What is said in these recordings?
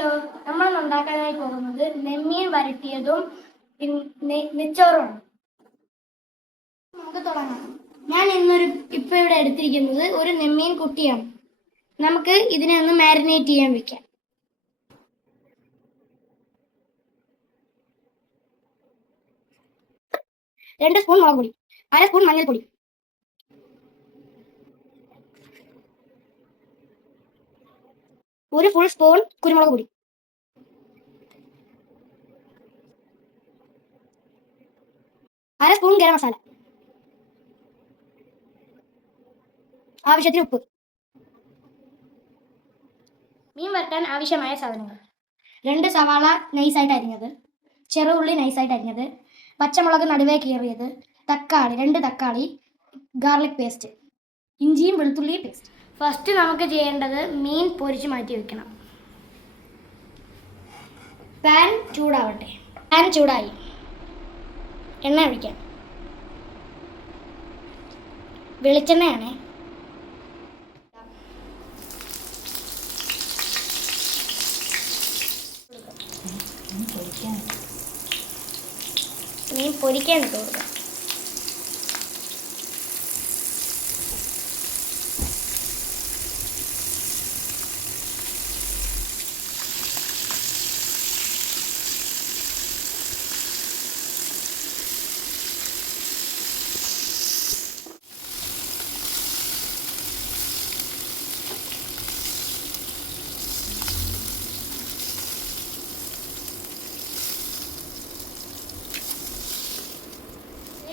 Hello, നമ്മൾ ഉണ്ടാക്കാനായി പോകുന്നത് നെമ്മീൻ വരട്ടിയതും നെച്ചോറുമാണ്. നമുക്ക് തുടങ്ങാം. ഞാൻ ഇപ്പൊ ഇവിടെ എടുത്തിരിക്കുന്നത് ഒരു നെമ്മീൻ കുട്ടിയാണ്. നമുക്ക് ഇതിനെ ഒന്ന് മാരിനേറ്റ് ചെയ്യാൻ വെക്കാം. രണ്ട് സ്പൂൺ മുളക് പൊടി, അര സ്പൂൺ മഞ്ഞൾപ്പൊടി, ഒരു ഫുൾ സ്പൂൺ കുരുമുളക് പൊടി, അര സ്പൂൺ ഗരം മസാല, ആവശ്യത്തിന് ഉപ്പ്. മീൻ വരട്ടാൻ ആവശ്യമായ സാധനങ്ങൾ: 2 സവാള നൈസായിട്ട് അരിഞ്ഞത്, ചെറുള്ളി നൈസായിട്ട് അരിഞ്ഞത്, പച്ചമുളക് നടുവേ കീറിയത്, തക്കാളി 2 തക്കാളി, ഗാർലിക് പേസ്റ്റ്, ഇഞ്ചിയും വെളുത്തുള്ളിയും പേസ്റ്റ്. ഫസ്റ്റ് നമുക്ക് ചെയ്യേണ്ടത് മീൻ പൊരിച്ച് മാറ്റി വെക്കണം. പാൻ ചൂടാവട്ടെ. പാൻ ചൂടായി. എണ്ണ ഒഴിക്കാം. വെളിച്ചെണ്ണയാണ്. മീൻ പൊരിക്കാൻ ഇട്ട് കൊടുക്കാം.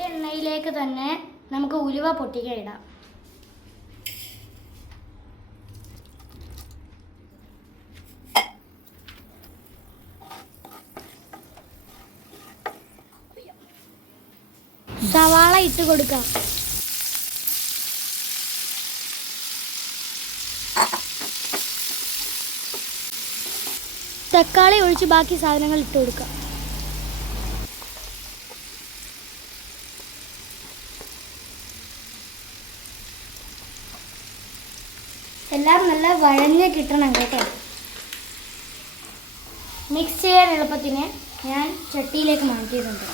എണ്ണയിലേക്ക് തന്നെ നമുക്ക് ഉലുവ പൊട്ടിക്കാൻ ഇടാം. സവാള ഇട്ട് കൊടുക്കാം. തക്കാളി ഒഴിച്ച് ബാക്കി സാധനങ്ങൾ ഇട്ട് കൊടുക്കാം. എല്ലാം നല്ല വഴഞ്ഞ് കിട്ടണം കേട്ടോ. മിക്സ് ചെയ്യാൻ എളുപ്പത്തിന് ഞാൻ ചട്ടിയിലേക്ക് മാറ്റിയിട്ടുണ്ട്.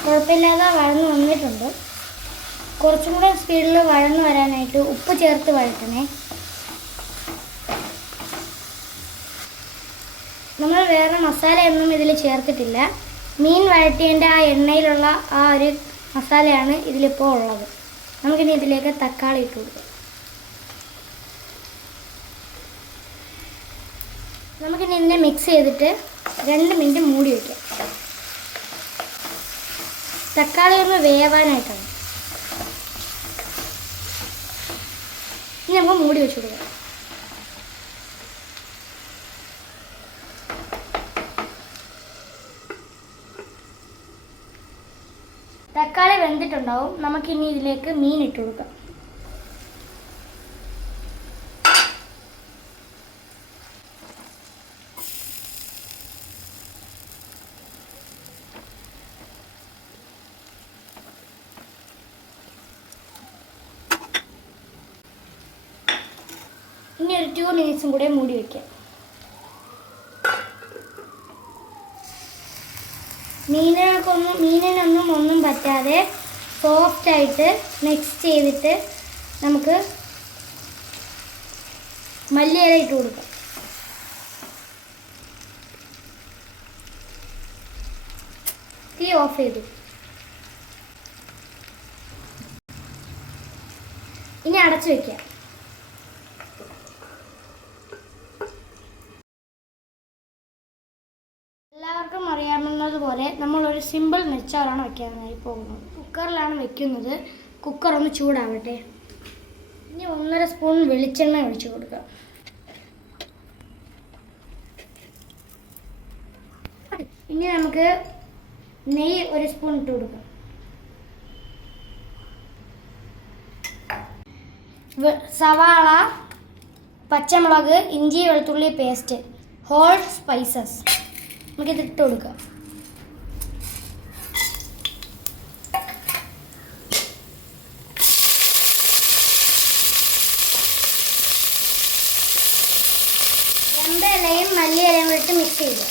കുഴപ്പമില്ലാതെ വഴന്ന് വന്നിട്ടുണ്ട്. കുറച്ചും കൂടെ സ്പീഡിൽ വഴന്ന് വരാനായിട്ട് ഉപ്പ് ചേർത്ത് വഴറ്റണേ. നമ്മൾ വേറെ മസാലയൊന്നും ഇതിൽ ചേർത്തിട്ടില്ല. മീൻ വഴറ്റിയതിൻ്റെ ആ എണ്ണയിലുള്ള ആ ഒരു മസാലയാണ് ഇതിലിപ്പോൾ ഉള്ളത്. നമുക്കിനി ഇതിലേക്ക് തക്കാളി ഇട്ട് കൊടുക്കാം. നമുക്കിനി ഇതിനെ മിക്സ് ചെയ്തിട്ട് 2 മിനിറ്റ് മൂടി വയ്ക്കാം. തക്കാളി ഒന്ന് വേവാനായിട്ടാണ്. ഇനി നമുക്ക് മൂടി വെച്ച് കൊടുക്കാം. തക്കാളി വെന്തിട്ടുണ്ടാവും. നമുക്കിനി ഇതിലേക്ക് മീൻ ഇട്ട് കൊടുക്കാം. ഇനി ഒരു 2 മിനിറ്റ്സും കൂടെ മൂടി വയ്ക്കാം. മീനിനൊന്നും ഒന്നും പറ്റാതെ സോഫ്റ്റായിട്ട് മിക്സ് ചെയ്തിട്ട് നമുക്ക് മല്ലിയില ഇട്ട് കൊടുക്കാം. തീ ഓഫ് ചെയ്തു. ഇനി അടച്ചു വയ്ക്കാം. എല്ലാവർക്കും അറിയാവുന്നതുപോലെ നമ്മളൊരു സിമ്പിൾ നെച്ചോറാണ് വയ്ക്കാനായി പോകുന്നത്. കുക്കറിലാണ് വെക്കുന്നത്. കുക്കർ ഒന്ന് ചൂടാവട്ടെ. ഇനി 1.5 സ്പൂൺ വെളിച്ചെണ്ണ ഒഴിച്ചു കൊടുക്കുക. ഇനി നമുക്ക് നെയ്യ് 1 സ്പൂൺ ഇട്ട് കൊടുക്കാം. സവാള, പച്ചമുളക്, ഇഞ്ചി വെളുത്തുള്ളി പേസ്റ്റ്, ഹോൾ സ്പൈസസ് നമുക്കിത് ഇട്ട് കൊടുക്കാം. ചെമ്പയിലയും മല്ലിയിലയും ഇട്ട് മിക്സ് ചെയ്യുക.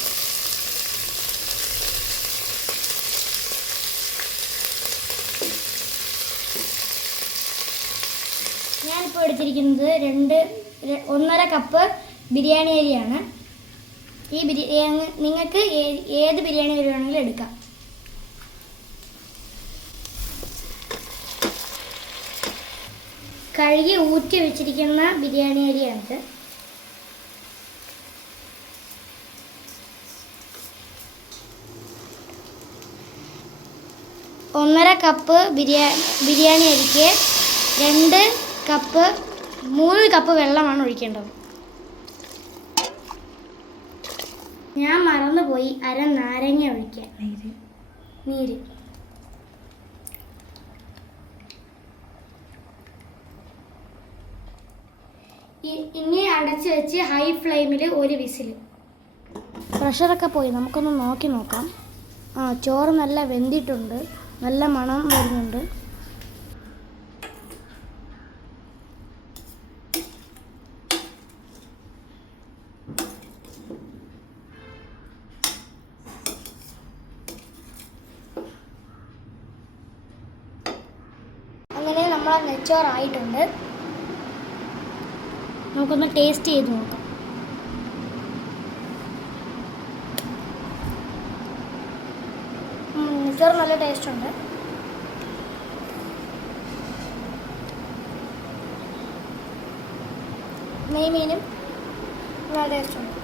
ഞാനിപ്പോൾ എടുത്തിരിക്കുന്നത് 1.5 കപ്പ് ബിരിയാണി അരിയാണ്. ഈ നിങ്ങൾക്ക് ഏത് ബിരിയാണി അരി വേണമെങ്കിലും എടുക്കാം. കഴുകി ഊറ്റി വെച്ചിരിക്കുന്ന ബിരിയാണി അരിയാണിത്. ഒന്നര കപ്പ് ബിരിയാണി അരിക്ക് 3 കപ്പ് വെള്ളമാണ് ഒഴിക്കേണ്ടത്. ഞാൻ മറന്നുപോയി അര നാരങ്ങ ഒഴിക്കാൻ. നീര് ഇനി അടച്ച് വെച്ച് ഹൈ ഫ്ലെയിമിൽ ഒരു വിസിൽ. പ്രഷറൊക്കെ പോയി നമുക്കൊന്ന് നോക്കാം. ചോറ് നല്ല വെന്തിട്ടുണ്ട്, നല്ല മണം വരുന്നുണ്ട്. അങ്ങനെ നമ്മളെ നെയ്ച്ചോറായിട്ടുണ്ട്. നമുക്കൊന്ന് ടേസ്റ്റ് ചെയ്ത് നോക്കാം. നെയ്ച്ചോറ് നല്ല ടേസ്റ്റ് ഉണ്ട്. നെയ്മീനും നല്ല ടേസ്റ്റ് ഉണ്ട്.